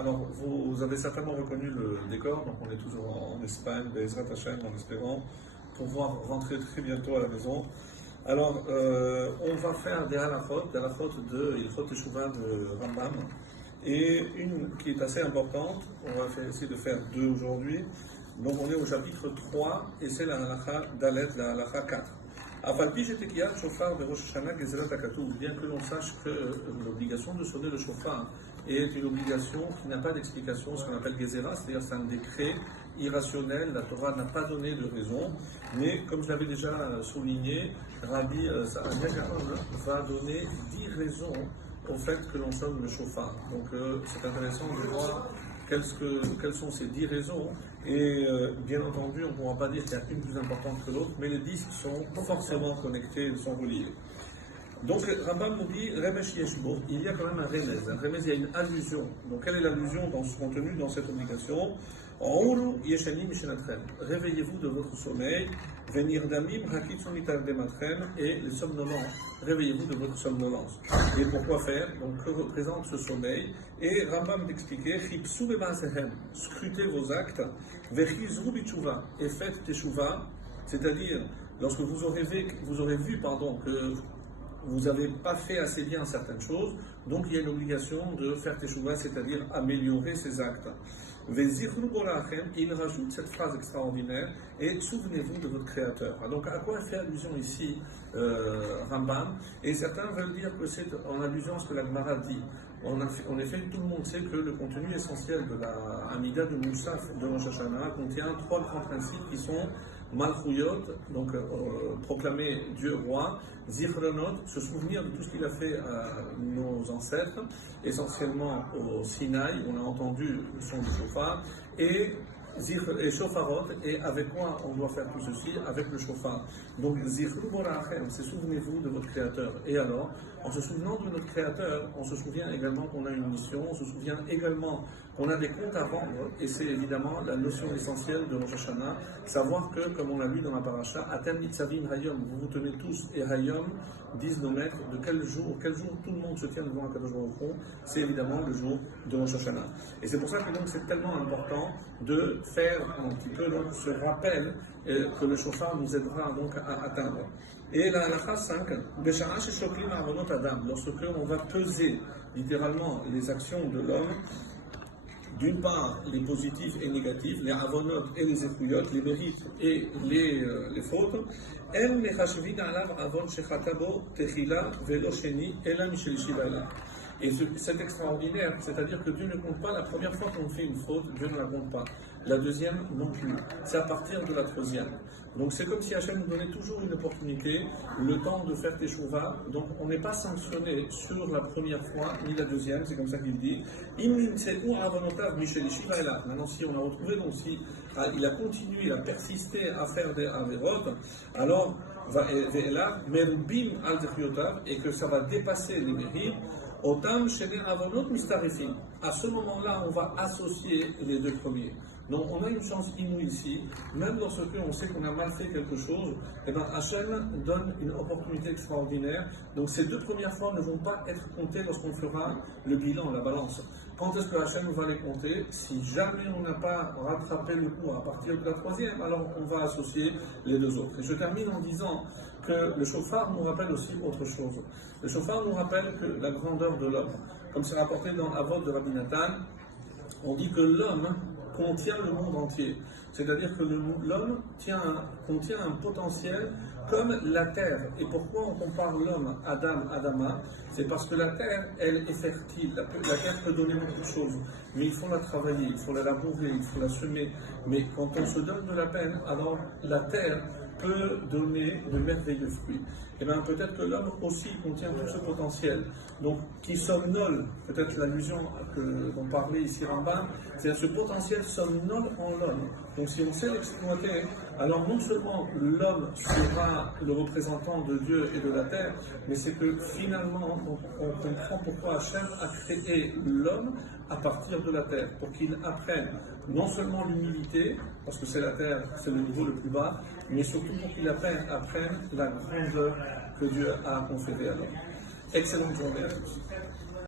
Alors, vous avez certainement reconnu le décor, donc on est toujours en Espagne, Bezrat Hashem, en espérant pouvoir rentrer très bientôt à la maison. Alors, on va faire des halachot de Ilchot Teshuvah de Rambam, et une qui est assez importante, on va essayer de faire deux aujourd'hui. Donc on est au chapitre 3, et c'est la halacha Dalet, la halacha 4. Afalpi shetekiyat shofar de Rosh Hashanah gezerat hakatuv, bien que l'on sache que l'obligation de sonner le shofar est une obligation qui n'a pas d'explication, ce qu'on appelle gezerah, c'est-à-dire c'est un décret irrationnel, la Torah n'a pas donné de raison, mais comme je l'avais déjà souligné, Rabbi Saadia Gaon va donner 10 raisons au fait que l'on sonne le shofar. Donc c'est intéressant de voir quelles sont ces 10 raisons, et bien entendu on ne pourra pas dire qu'il y a une plus importante que l'autre, mais les 10 sont forcément connectés, ils sont reliés. Donc Rambam nous dit Remesh Yeshbo, il y a quand même un remez, il y a une allusion. Donc quelle est l'allusion dans ce contenu, dans cette obligation? En Yeshanim Mishenatrem, réveillez-vous de votre sommeil, venir damim hakitsun mitardematrem, et les somnolents, réveillez-vous de votre somnolence. Et pourquoi faire? Donc que représente ce sommeil? Et Rambam d'expliquer Chipsu bemasehem, scrutez vos actes, vechizru bichuva, et faites teshuva, c'est-à-dire lorsque vous aurez vu que vous n'avez pas fait assez bien certaines choses, donc il y a une obligation de faire teshuva, c'est-à-dire améliorer ses actes. Il rajoute cette phrase extraordinaire, et souvenez-vous de votre Créateur. Donc à quoi fait allusion ici Rambam? Et certains veulent dire que c'est en allusion à ce que la Gemara dit. En effet, tout le monde sait que le contenu essentiel de la Amida de Moussaf de Rosh Hashanah contient 3 grands principes qui sont Malchuyot, donc proclamer Dieu roi, Zichronot, se souvenir de tout ce qu'il a fait à nos ancêtres, essentiellement au Sinaï, on a entendu le son du shofar, et shofarot, et avec quoi on doit faire tout ceci? Avec le shofar. Donc Zichru Borachem, c'est souvenez-vous de votre Créateur. Et alors, en se souvenant de notre Créateur, on se souvient également qu'on a une mission, on se souvient également qu'on a des comptes à rendre, et c'est évidemment la notion essentielle de Rosh Hashanah, savoir que, comme on l'a lu dans la paracha, Atem Nitzavim Hayom, vous vous tenez tous, et Hayom, disent nos maîtres, de quel jour tout le monde se tient devant Akadosh Baruch Hu, c'est évidemment le jour de Rosh Hashanah. Et c'est pour ça que donc c'est tellement important de faire un petit peu donc, ce rappel que le shofar nous aidera donc à atteindre. Et la halakha 5, lorsque on va peser littéralement les actions de l'homme, d'une part les positifs et négatifs, les avonot et les écouyot, les mérites et les fautes, et c'est extraordinaire, c'est-à-dire que Dieu ne compte pas la première fois qu'on fait une faute, Dieu ne la compte pas. La deuxième non plus. C'est à partir de la troisième. Donc c'est comme si Hachem nous donnait toujours une opportunité, le temps de faire teshuva. Donc on n'est pas sanctionné sur la première fois, ni la deuxième, c'est comme ça qu'il dit. Maintenant si on a retrouvé, donc si il a continué, il a persisté à faire des averot, alors et que ça va dépasser les mérites, à ce moment-là, on va associer les deux premiers. Donc, on a une chance inouïe ici, même lorsque on sait qu'on a mal fait quelque chose, et bien Hachem donne une opportunité extraordinaire. Donc, ces 2 premières fois ne vont pas être comptées lorsqu'on fera le bilan, la balance. Quand est-ce que Hachem va les compter? Si jamais on n'a pas rattrapé le coup à partir de la troisième, alors on va associer les 2 autres. Et je termine en disant que le shofar nous rappelle aussi autre chose. Le shofar nous rappelle que la grandeur de l'homme, comme c'est rapporté dans Avot de Rabbi Nathan, on dit que l'homme contient le monde entier. C'est-à-dire que l'homme contient un potentiel comme la terre. Et pourquoi on compare l'homme, Adama? C'est parce que la terre, elle est fertile. La terre peut donner beaucoup de choses. Mais il faut la travailler, il faut la labourer, il faut la semer. Mais quand on se donne de la peine, alors la terre peut donner de merveilleux fruits. Et bien peut-être que l'homme aussi contient tout ce potentiel, donc qui somnole, peut-être l'allusion dont parlait ici Rambam, c'est ce potentiel somnole en l'homme. Donc si on sait l'exploiter, alors non seulement l'homme sera le représentant de Dieu et de la terre, mais c'est que finalement on comprend pourquoi Hachem a créé l'homme à partir de la terre, pour qu'il apprenne non seulement l'humilité, parce que c'est la terre, c'est le niveau le plus bas, mais surtout pour qu'il apprenne la grandeur que Dieu a conférée à l'homme. Excellente journée à tous.